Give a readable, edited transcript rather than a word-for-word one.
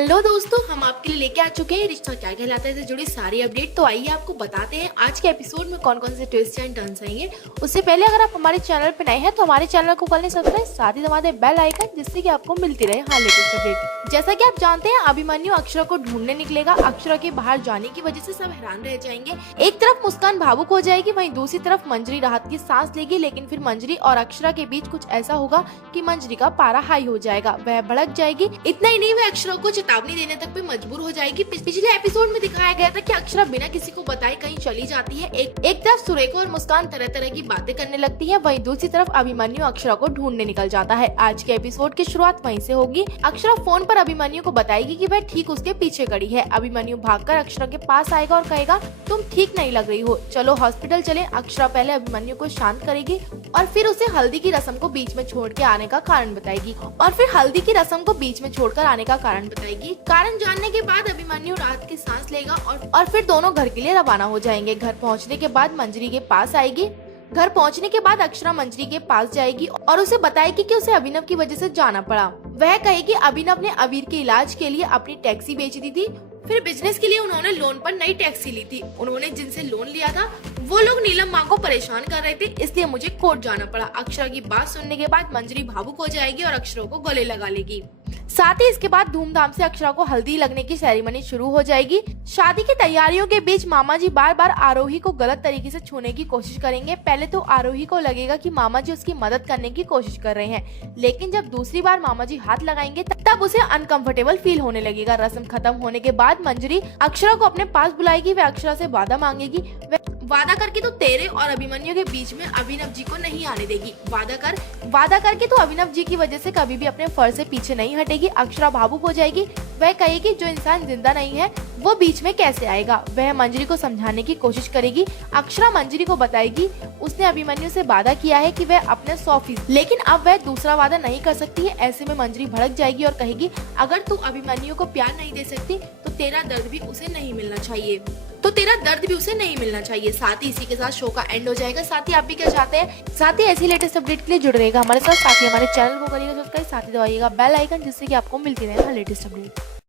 Hello दोस्तों, हम आपके लिए लेके आ चुके हैं रिश्ता क्या कहलाता है से जुड़ी सारी अपडेट। तो आइए आपको बताते हैं आज के एपिसोड में कौन कौन से ट्विस्ट एंड टर्न्स आएंगे। उससे पहले अगर आप हमारे चैनल पर नए हैं तो हमारे चैनल को कर लें सब्सक्राइब, साथ ही दबा दें बेल आइकन जिससे कि आपको मिलती रहे हर लेटेस्ट अपडेट। जैसा कि आप जानते हैं अभिमन्यु अक्षरा को ढूंढने निकलेगा। अक्षरा के बाहर जाने की वजह से सब हैरान रह जाएंगे। एक तरफ मुस्कान भावुक हो जाएगी, वहीं दूसरी तरफ मंजरी राहत की सांस लेगी। लेकिन फिर मंजरी और अक्षरा के बीच कुछ ऐसा होगा कि मंजरी का पारा हाई हो जाएगा, वह भड़क जाएगी। इतना ही नहीं, वह अक्षरा को चेतावनी देने तक भी मजबूर हो जाएगी। पिछले एपिसोड में दिखाया गया था कि अक्षरा बिना किसी को बताए कहीं चली जाती है। एक तरफ सुरेखा और मुस्कान तरह तरह की बातें करने लगती है, वहीं दूसरी तरफ अभिमन्यु अक्षरा को ढूंढने निकल जाता है। आज के एपिसोड की शुरुआत वहीं से होगी। अक्षरा फोन पर अभिमन्यु को बताएगी कि वह ठीक उसके पीछे खड़ी है। अभिमन्यु भागकर अक्षरा के पास आएगा और कहेगा, तुम ठीक नहीं लग रही हो, चलो हॉस्पिटल चले। अक्षरा पहले अभिमन्यु को शांत करेगी और फिर उसे हल्दी की रस्म को बीच में छोड़ के आने का कारण बताएगी कारण जानने के बाद अभिमन्यु राहत की सांस लेगा और फिर दोनों घर के लिए रवाना हो जाएंगे। घर पहुंचने के बाद मंजरी के पास आएगी। घर पहुंचने के बाद अक्षरा मंजरी के पास जाएगी और उसे बताएगी कि उसे अभिनव की वजह से जाना पड़ा। वह कहेगी अभिनव ने अबीर के इलाज के लिए अपनी टैक्सी बेच दी थी, फिर बिजनेस के लिए उन्होंने लोन पर नई टैक्सी ली थी। उन्होंने जिनसे लोन लिया था वो लोग नीलम माँ को परेशान कर रहे थे, इसलिए मुझे कोर्ट जाना पड़ा। अक्षरा की बात सुनने के बाद मंजरी भावुक हो जाएगी और अक्षरा को गले लगा लेगी। साथ ही इसके बाद धूमधाम से अक्षरा को हल्दी लगने की सेरेमनी शुरू हो जाएगी। शादी की तैयारियों के बीच मामा जी बार बार आरोही को गलत तरीके से छूने की कोशिश करेंगे। पहले तो आरोही को लगेगा कि मामा जी उसकी मदद करने की कोशिश कर रहे हैं, लेकिन जब दूसरी बार मामा जी हाथ लगाएंगे तब उसे अनकंफर्टेबल फील होने लगेगा। रस्म खत्म होने के बाद मंजरी अक्षरा को अपने पास बुलाएगी। वह अक्षरा से वादा मांगेगी, वादा करके तो तेरे और अभिमन्यु के बीच में अभिनव जी को नहीं आने देगी। वादा करके तो अभिनव जी की वजह से कभी भी अपने फर्ज से पीछे नहीं हटेगी। अक्षरा भावुक हो जाएगी। वह कहेगी जो इंसान जिंदा नहीं है वो बीच में कैसे आएगा। वह मंजरी को समझाने की कोशिश करेगी। अक्षरा मंजरी को बताएगी उसने अभिमन्यु से वादा किया है कि वह अपने 100%, लेकिन अब वह दूसरा वादा नहीं कर सकती है। ऐसे में मंजरी भड़क जाएगी और कहेगी अगर तू अभिमन्यु को प्यार नहीं दे सकती तो तेरा दर्द भी उसे नहीं मिलना चाहिए। साथ ही इसी के साथ शो का एंड हो जाएगा। साथ ही आप भी क्या चाहते हैं, साथ ही ऐसी लेटेस्ट अपडेट के लिए जुड़े रहेगा हमारे साथ ही हमारे चैनल को करिएगा सब्सक्राइब, साथ ही दबाइएगा बेल आइकन जिससे कि आपको मिलती रहे लेटेस्ट अपडेट।